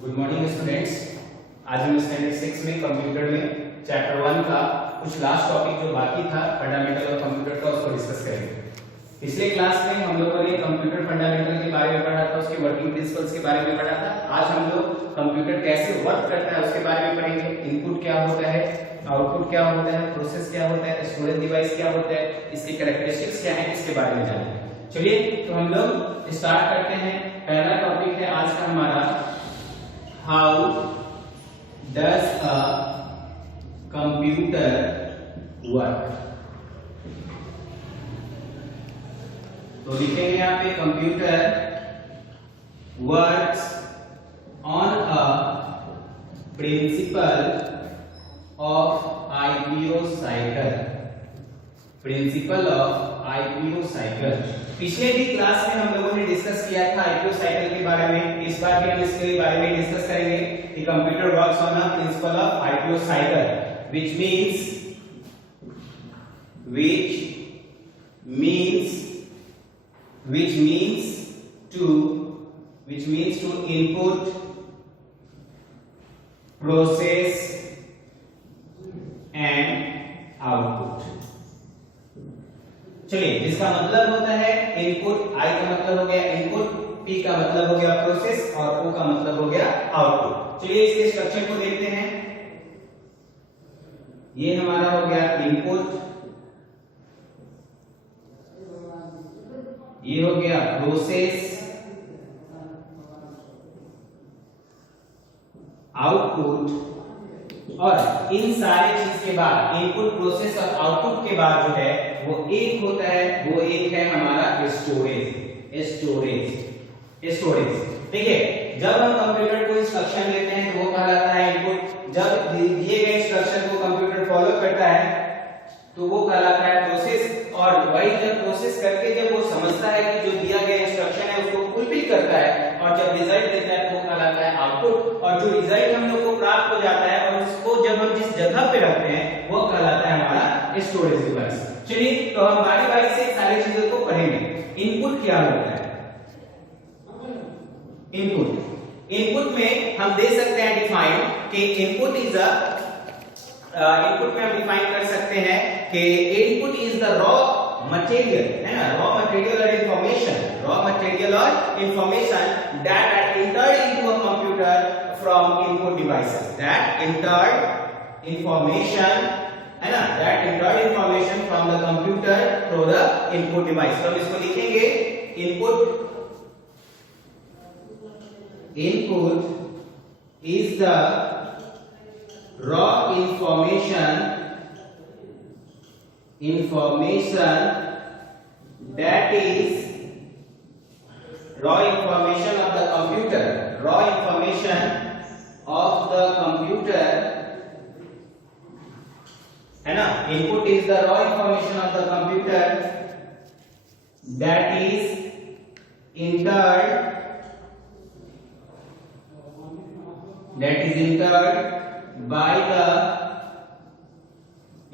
Good morning students. आज हम standard 6 में कंप्यूटर में चैप्टर 1 का कुछ लास्ट टॉपिक जो बाकी था फंडामेंटल ऑफ कंप्यूटर का उसको डिस्कस करेंगे। पिछले क्लास में हम लोगों ने कंप्यूटर फंडामेंटल के बारे में पढ़ा था, उसके वर्किंग प्रिंसिपल्स के बारे में पढ़ा था। आज हम लोग कंप्यूटर कैसे वर्क करता है उसके बारे में पढ़ेंगे। इनपुट क्या होता है, आउटपुट क्या होता है, प्रोसेस क्या होता है, स्टोरेज डिवाइस क्या होता है, इसकी कैरेक्टरिस्टिक्स क्या है, इसके बारे में जानेंगे। चलिए तो हम लोग स्टार्ट करते हैं। पहला टॉपिक है आज का हमारा, how does a computer work. तो लिखेंगे यहाँ पे computer works on a principle of IPO cycle. Principle of IPO cycle. पिछले भी क्लास में हम लोगों ने डिस्कस किया था आईपीओ साइकिल के बारे में। इस बार भी हम इसके बारे में डिस्कस करेंगे कि computer works on a principle of IPO cycle, which means to input, process and output। चलिए, जिसका मतलब होता है इनपुट, आई का मतलब हो गया इनपुट, पी का मतलब हो गया प्रोसेस और ओ का मतलब हो गया आउटपुट। चलिए इसके स्ट्रक्चर को देखते हैं। ये हमारा हो गया इनपुट, ये हो गया प्रोसेस, आउटपुट, और इन सारे चीज के बाद इनपुट, प्रोसेस और आउटपुट के बाद जो है वो एक होता है, वो एक है हमारा स्टोरेज। ठीक है, जब हम कंप्यूटर को इंस्ट्रक्शन देते हैं तो वो कहलाता है इनपुट। जब दिए गए इंस्ट्रक्शन को कंप्यूटर फॉलो करता है तो वो कहलाता है प्रोसेस। और वही जब प्रोसेस करके जब वो समझता है कि जो दिया गया इंस्ट्रक्शन है उसको फुलफिल करता है और जब रिजल्ट देता है तो वो कहलाता है आउटपुट। और जो रिजल्ट हम लोग को प्राप्त हो जाता है और उसको जब हम जिस जगह पे रखते हैं वो कहलाता है हमारा स्टोरेज डिवाइस। चलिए तो हम बारी बारी से सारी चीजों को पढ़ेंगे। इनपुट क्या होता है? इनपुट में हम दे सकते हैं डिफाइन कि इनपुट इज अ, इनपुट में हम डिफाइन कर सकते हैं कि input is the raw material, है ना, रॉ मटेरियल और information that are entered into a computer from input devices, that entered information, है ना, that entered information from the computer through the input device। तो हम इसको लिखेंगे input is the raw information that is raw information of the computer, है ना। Input is the raw information of the computer that is entered by the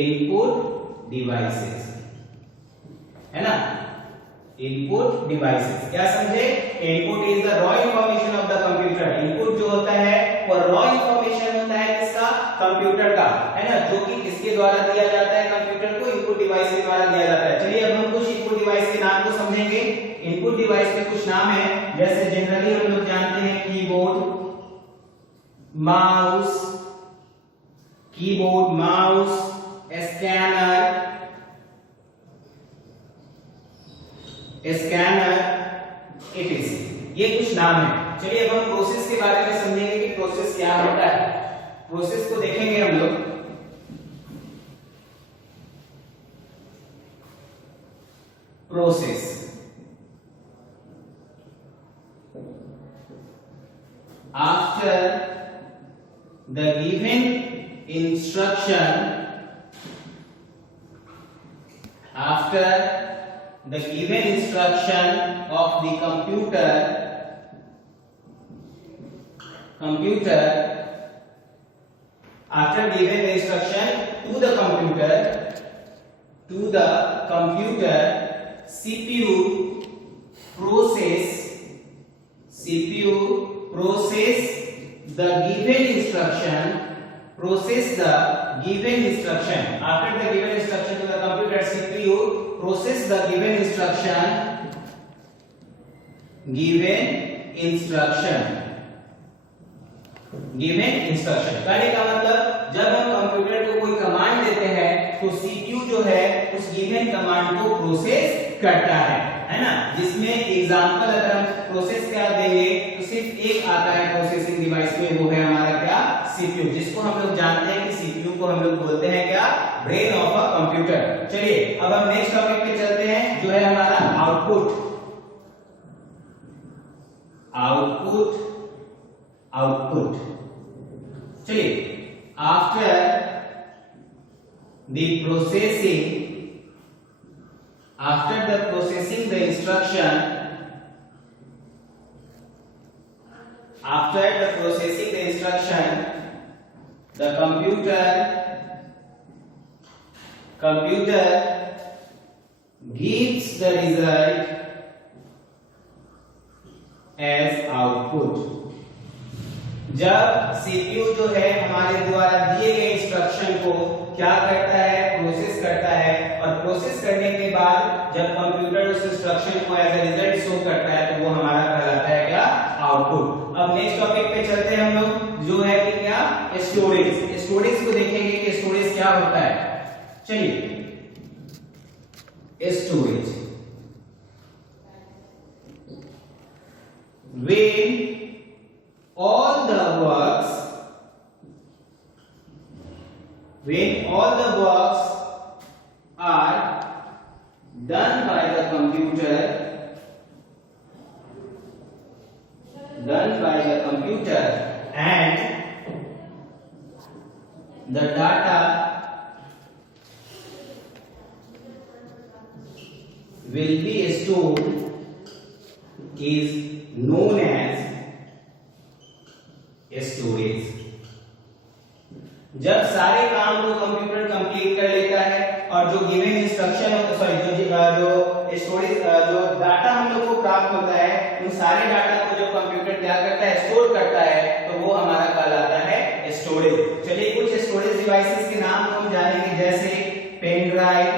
input devices, है ना, input devices. क्या समझे? Input is the raw information of the computer. Input जो होता है वो रॉ इंफॉर्मेशन होता है किसका? कंप्यूटर का, है ना, जो कि किसके द्वारा दिया जाता है? कंप्यूटर को इनपुट डिवाइस के द्वारा दिया जाता है। चलिए अब हम कुछ इनपुट डिवाइस के नाम को समझेंगे। इनपुट डिवाइस के कुछ नाम है, जैसे जनरली हम लोग जानते हैं कीबोर्ड, माउस, स्कैनर etc। ये कुछ नाम है। चलिए अब हम प्रोसेस के बारे में समझेंगे कि प्रोसेस क्या होता है। प्रोसेस को देखेंगे हम लोग। Process after the given instruction, of the computer after giving the instruction to the computer, CPU process the given instruction, process the given instruction. After the given instruction to the computer CPU, process the given instruction. Given instruction. कहने का मतलब जब हम computer को कोई command देते हैं तो सीपीयू जो है उस गिवन कमांड को प्रोसेस करता है ना। जिसमें एग्जांपल अगर हम प्रोसेस क्या देंगे तो सिर्फ एक आता है प्रोसेसिंग डिवाइस में, वो है हमारा क्या, सीपीयू, जिसको हम लोग जानते हैं कि सीपीयू को हम लोग बोलते हैं क्या, ब्रेन ऑफ अ कंप्यूटर। चलिए अब हम नेक्स्ट टॉपिक पे चलते हैं जो है हमारा आउटपुट। चलिए after the processing the instruction, the computer gives the result as output। जब सीपीयू जो है हमारे द्वारा दिए गए इंस्ट्रक्शन को क्या करता है, प्रोसेस करता है, और प्रोसेस करने के बाद जब कंप्यूटर उस इंस्ट्रक्शन को एज अ रिजल्ट शो करता है तो वो हमारा कहलाता है क्या, आउटपुट। अब नेक्स्ट टॉपिक पे चलते हैं हम लोग जो है कि क्या, स्टोरेज को देखेंगे कि स्टोरेज क्या होता है। चलिए storage, when all the works are done by the computer and the data will be stored is known as storage. जब सारे काम को कंप्यूटर कंप्लीट कर लेता है और जो गिवन इंस्ट्रक्शन जो स्टोरेज जो डाटा हम लोग को प्राप्त होता है उन सारे डाटा को जब कंप्यूटर क्या करता है, स्टोर करता है, तो वो हमारा कहलाता है स्टोरेज। चलिए कुछ स्टोरेज डिवाइसेस के नाम को हम जानेंगे, जैसे pen drive,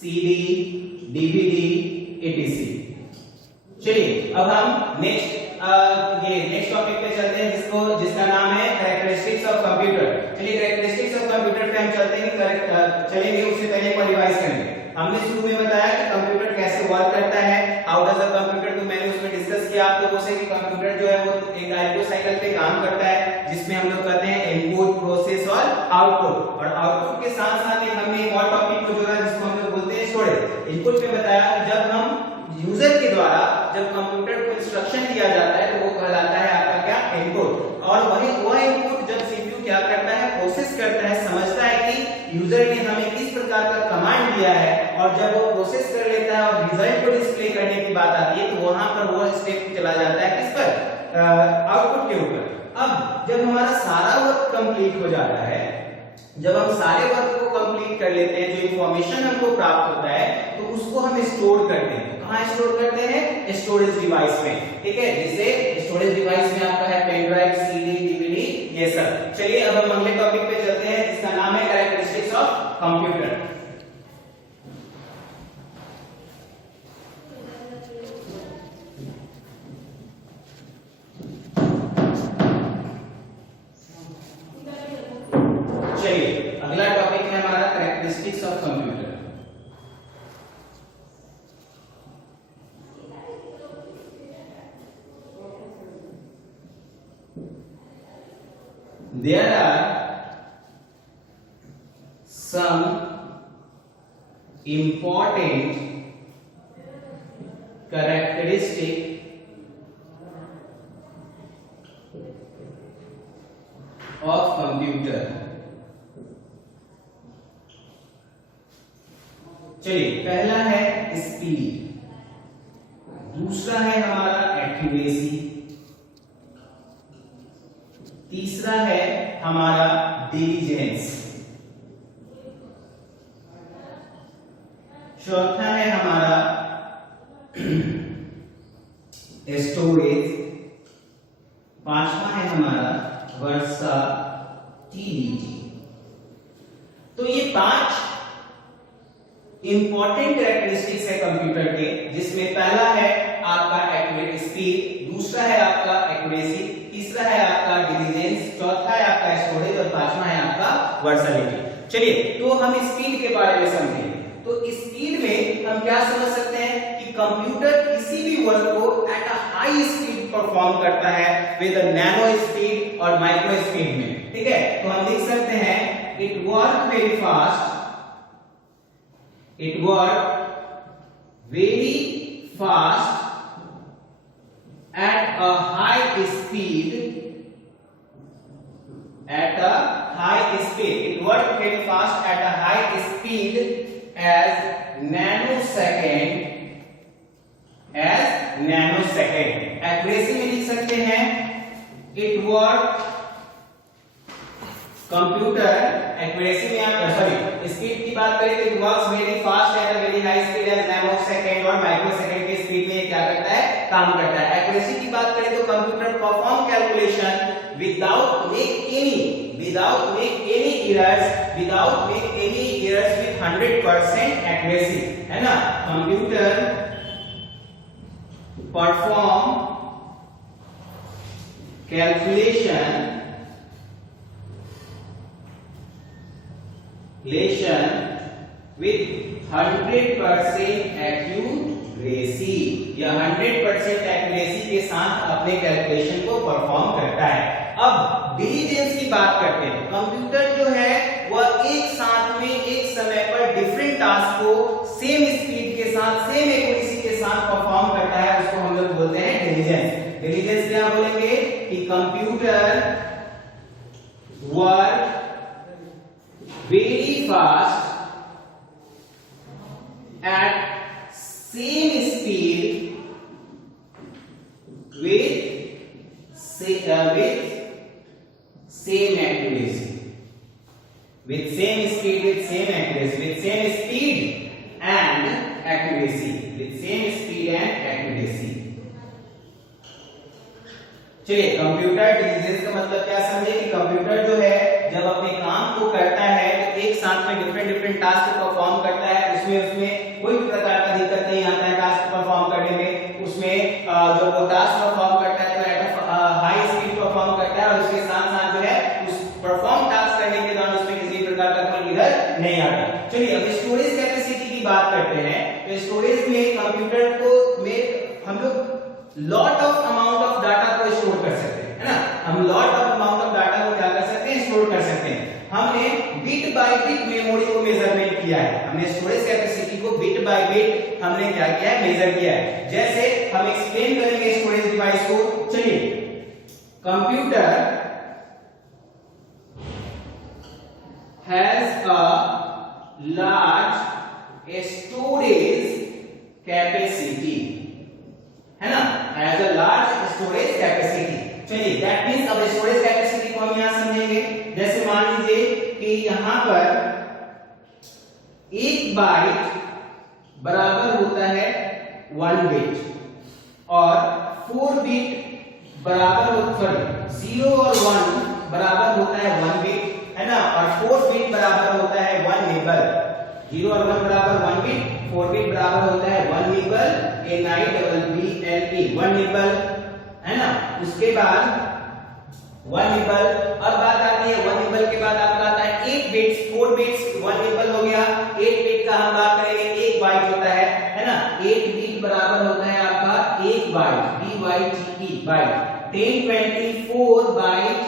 CD, DVD, ETC. चलिए अब हम नेक्स्ट टॉपिक पे चलते हैं जिसका नाम है कैरेक्टरिस्टिक्स ऑफ कंप्यूटर। चलिए कैरेक्टरिस्टिक्स ऑफ कंप्यूटर पे हम चलेंगे उससे पहले एक बार रिवाइज करेंगे। हमने शुरू में बताया कि कंप्यूटर कैसे वर्क करता है, हाउ डज अ कंप्यूटर, तो मैंने उसमें डिस्कस किया आप लोगों से कि कंप्यूटर जो है वो एक आईओ साइकिल पे काम करता है जिसमें हम लोग कहते हैं इनपुट, प्रोसेस और आउटपुट। और आउटपुट के साथ साथ हमने एक और टॉपिक को जोड़ा जिसको हम लोग बोलते हैं स्टोरेज। इनपुट पे बताया जब हम यूजर के द्वारा जब कंप्यूटर को इंस्ट्रक्शन दिया जाता है तो वो कहलाता है आपका क्या, इनपुट। और वह इनपुट जब सीपीयू क्या करता है, प्रोसेस करता है, समझता है कि यूजर ने हमें किस प्रकार का कमांड दिया है, और जब वो प्रोसेस कर लेता है और रिजल्ट को डिस्प्ले करने की बात आती है तो वहां पर वो स्टेप चला जाता है किस पर, आउटपुट के ऊपर। अब जब हमारा सारा वर्क कंप्लीट हो जाता है, जब हम सारे वर्क को कंप्लीट कर लेते हैं, जो इंफॉर्मेशन हमको प्राप्त होता है तो उसको हम स्टोर करते हैं। कहां स्टोर करते हैं, स्टोरेज डिवाइस में, ठीक है। जिसे स्टोरेज डिवाइस में आपका है पेन ड्राइव, सीडी, डीवीडी, ये सब। चलिए अब हम अगले टॉपिक पे चलते हैं जिसका नाम है कैरेक्टरिस्टिक्स ऑफ कंप्यूटर। चलिए अगला टॉपिक है हमारा characteristics of computer. There are some important characteristics of computer। चलिए पहला है स्पीड, दूसरा है हमारा एक्यूरेसी, तीसरा है हमारा डिलीजेंस, चौथा है हमारा स्टोरेज, पांचवा है हमारा वर्साटिलिटी। तो ये 5 इंपॉर्टेंट कैरेक्टरिस्टिक्स है कंप्यूटर के, जिसमें पहला है आपका एक्यूरेट स्पीड, दूसरा है आपका एक्यूरेसी, तीसरा है आपका डिलीजेंस, चौथा है आपका स्टोरेज और पांचवा है आपका वर्सैटिलिटी। चलिए तो हम स्पीड के बारे में समझेंगे। तो स्पीड में हम क्या समझ सकते हैं कि कंप्यूटर किसी भी वर्क को at a high speed perform करता है विद नैनो स्पीड और माइक्रो स्पीड में। ठीक है, तो हम लिख सकते हैं it work very fast, it work very fast at a high speed, at a high speed, it work very fast at a high speed as nanosecond, accuracy में लिख सकते हैं it work, कंप्यूटर एक्यूरेसी में आप sorry speed की बात करें तो it works very fast at a very high speed as nanosecond और माइक्रोसेकंड के स्पीड में क्या करता है, काम करता है। एक्यूरेसी की बात करें तो computer perform calculation without make any errors with 100% accuracy, है ना। Computer perform calculation with 100% accuracy या 100% एक्यूरेसी के साथ अपने कैलकुलेशन को परफॉर्म करता है। अब डिलीजेंस की बात करते हैं। कंप्यूटर जो है वह एक साथ में एक समय पर डिफरेंट टास्क को सेम स्पीड के साथ सेम एक्यूरेसी के साथ परफॉर्म करता है, उसको हम लोग बोलते हैं डिलीजेंस। डिलीजेंस क्या बोलेंगे कि computer work very fast at same speed with same accuracy, with same speed and accuracy. चलिए कंप्यूटर डिलीजेंस का मतलब क्या समझे कि कंप्यूटर जो है जब अपने काम को करता है तो एक साथ में डिफरेंट टास्क परफॉर्म करता है, उसमें कोई भी प्रकार का दिक्कत नहीं आता है टास्क परफॉर्म करने में। उसमें जब वो टास्क परफॉर्म करता है तो एट हाई स्पीड परफॉर्म करता है और उसके साथ साथ जो है उस परफॉर्म टास्क करने के दौरान उसमें किसी प्रकार का कोई एरर नहीं आता। चलिए अब स्टोरेज कैपेसिटी की बात करते हैं। तो स्टोरेज में कंप्यूटर को में हम लोग lot of amount of data को स्टोर कर सकते हैं, है ना। हम lot of amount of data को क्या कर सकते हैं, स्टोर कर सकते हैं। हमने बिट बाय बिट मेमोरी को मेजरमेंट किया है, हमने स्टोरेज कैपेसिटी को बिट बाय बिट हमने क्या किया है, मेजर किया है। जैसे हम एक्सप्लेन करेंगे स्टोरेज डिवाइस को। चलिए computer has a large storage capacity, है ना, has a large storage capacity. चलिए दैट मींस अब स्टोरेज कैपेसिटी को हम यहां समझेंगे। जैसे मान लीजिए कि यहां पर 1 बाइट बराबर होता है 1 बिट और 4 बिट बराबर 0 और 1 बराबर होता है 1 बिट, है ना, और 4 बिट बराबर होता है 1 निबल। 0 और 1 बराबर 1 बिट, 4 बिट बराबर होता है 1 निबल, NIBBLE 1 निबल, है ना। उसके बाद 1 निबल, अब बात आती है 1 निबल के बाद आपका आता है 8 बिट्स, 4 बिट्स 1 निबल हो गया। 8 बिट का हम बात करेंगे 1 बाइट होता है ना। 8 बिट बराबर होता है आपका 1 बाइट, BYTE बाइट। 1024 बाइट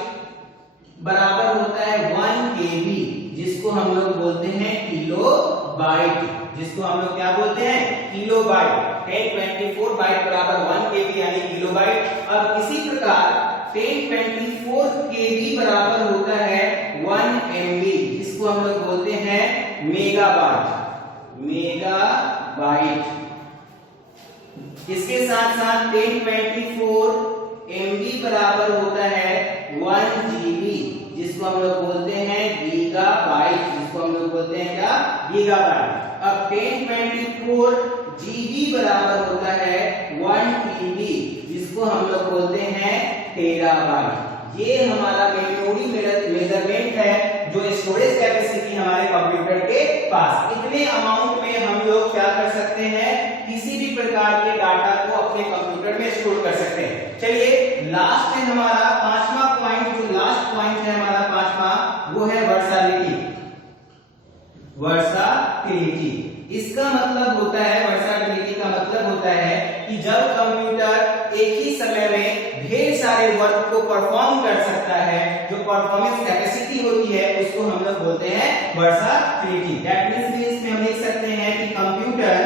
बराबर होता है 1 KB, जिसको हम लोग बोलते हैं किलो बाइट, जिसको हम लोग क्या बोलते हैं, किलो बाइट। 1024 बाइट बराबर 1 KB यानी किलो बाइट। अब इसी प्रकार 1024 KB बराबर होता है 1 MB, जिसको हम लोग बोलते हैं मेगाबाइट, इसके साथ साथ 1024 MB बराबर होता है 1 GB, जिसको हम लोग बोलते हैं गीगाबाइट, जिसको हम लोग बोलते हैं क्या, गीगाबाइट। अब 1024 GB बराबर होता है 1 TB, इसको हम लोग बोलते हैं टेराबाइट। ये हमारा मेमोरी मेजरमेंट है जो स्टोरेज कैपेसिटी हमारे कंप्यूटर के पास। इतने अमाउंट में हम लोग क्या कर सकते हैं, किसी भी प्रकार के डाटा को अपने कंप्यूटर में स्टोर कर सकते हैं। चलिए लास्ट है हमारा पांचवा पॉइंट, जो लास्ट पॉइंट है हमारा पांचवा, वो है वर्सैटिलिटी। वर्सैटिलिटी इसका मतलब होता है, वर्सैटिलिटी का मतलब होता है कि जब कंप्यूटर एक ही समय में ढेर सारे वर्क को परफॉर्म कर सकता है, जो परफॉर्मेंस कैपेसिटी होती है, उसको हम लोग बोलते हैं वर्सैटिलिटी। दैट मींस इसमें हम लिख सकते हैं कि computer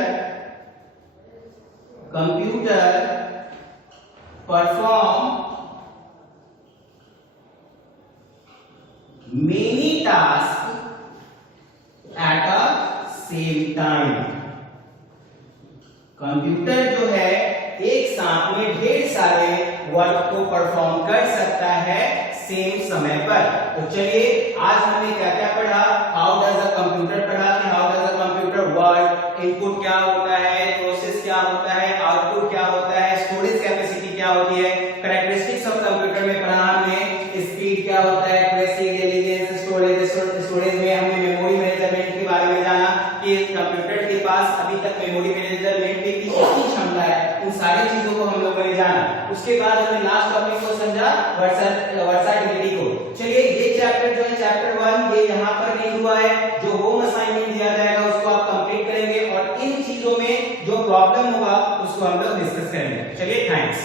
perform many task at a same time. Computer जो है एक साथ में ढेर सारे वर्क को परफॉर्म कर सकता है सेम समय पर। तो चलिए आज हमने क्या क्या पढ़ा, हाउ डज अ कंप्यूटर पढ़ा कि how does a computer work, input क्या होता है, प्रोसेस क्या होता है, आउटपुट क्या होता है, स्टोरेज कैपेसिटी क्या होती है, कैरेक्टरिस्टिक्स ऑफ कंप्यूटर में पढ़ा हमने, स्पीड क्या होता है, एक्यूरेसी, इंटेलिजेंस, स्टोरेज में हमने मेमोरी मैनेजमेंट के बारे में जाना कि कंप्यूटर के पास अभी तक मेमोरी मैनेजमेंट की कितनी क्षमता है, उन सारी चीजों को हम लोगों ने जाना। उसके बाद हमने लास्ट टॉपिक को समझा वर्सैटिलिटी को। चलिए ये चैप्टर जो है चैप्टर 1 ये यहाँ पर नहीं हुआ है, जो होम असाइनमेंट दिया जाएगा उसको आप कंप्लीट करेंगे और इन चीजों में जो प्रॉब्लम होगा उसको हम लोग डिस्कस करेंगे। चलिए थैंक्स।